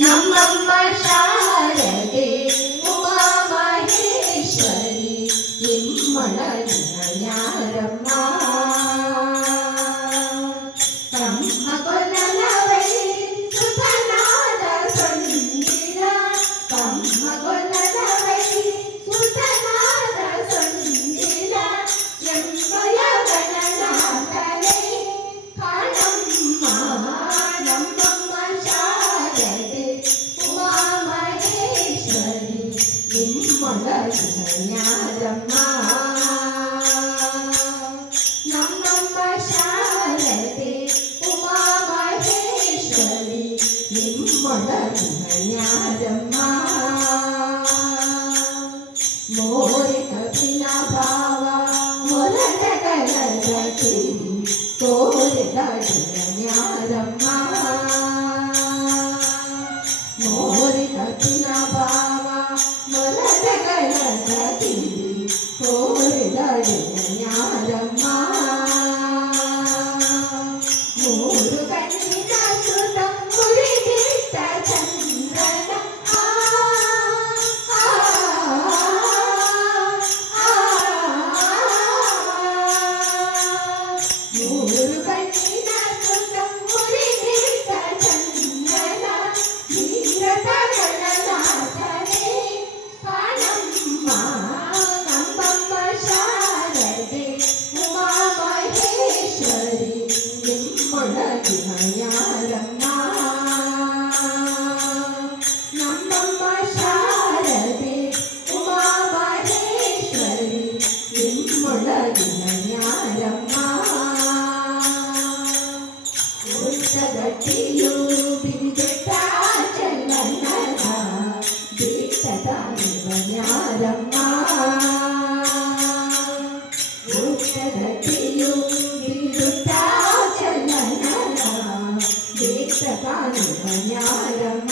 ನಮ್ಮಮ್ಮ ಶಾರದೆ ಉಮಾ ಮಹೇಶ್ವರಿ ನಿಮ್ಮಳ ಜ್ಞಾನಮ್ಮ కన్యాలమ్మా. నమ్మమ్మ శారది ఉమామహేశ్వరి నిమ్మడ కన్యాలమ్మా. మోరి కపిన భావ మొరట కలరకి కోరి కన్యాలమ్మ. amor. ಉತ್ತಗಟ್ಟಿಯು ಬಿರಿದೆಟ್ಟ ಚಲ್ಲನದ ಬೇಟದ ಯಾರಮ್ಮ ಉತ್ತಗಟ್ಟಿಯು ಬಿರಿದುಟ್ಟ ಚಲ್ಲನದ ಬೇಟದ ಯಾರಮ್ಮ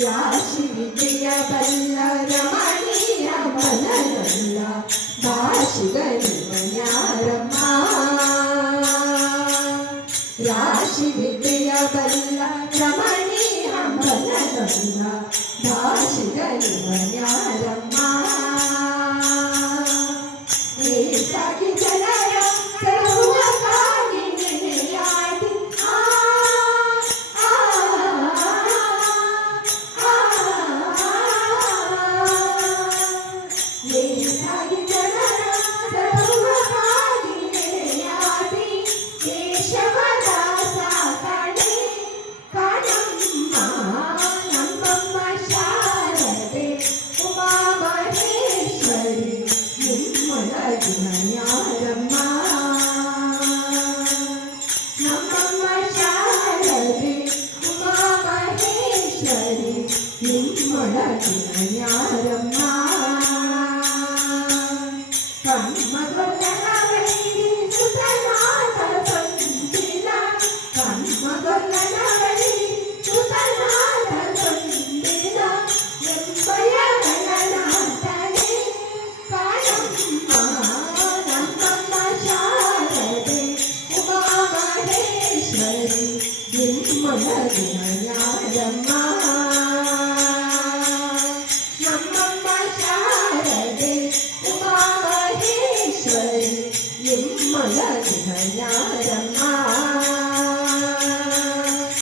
రాశి విజయ బల్ల రమణీయ బలగల్ల భాషిగనిమయారమ్మ రాశి విజయ బల్ల రమణ దాశిక ಮಹೇಶ್ವರಿ ನಿಮ್ಮೊಳಗಿನ ಯಾರಮ್ಮ ಕಮ್ಮಗೊಲ್ಲನವಳಿ ಸುತನಾದ ಸಂತಿಲ ಕಮ್ಮಗೊಲ್ಲನವಳಿ ಸುತನಾದ ಸಂತಿಲ ಎಂಬಯ ಗಣನಾಥನೇ ಕಾಣಮ್ಮ ನಮ್ಮಮ್ಮ ಶಾರದೆ ಉಮಾ ಮಹೇಶ್ವರಿ ശാരദ ഉമാമഹേശ്വരി എമ്മല ധയാരമ്മ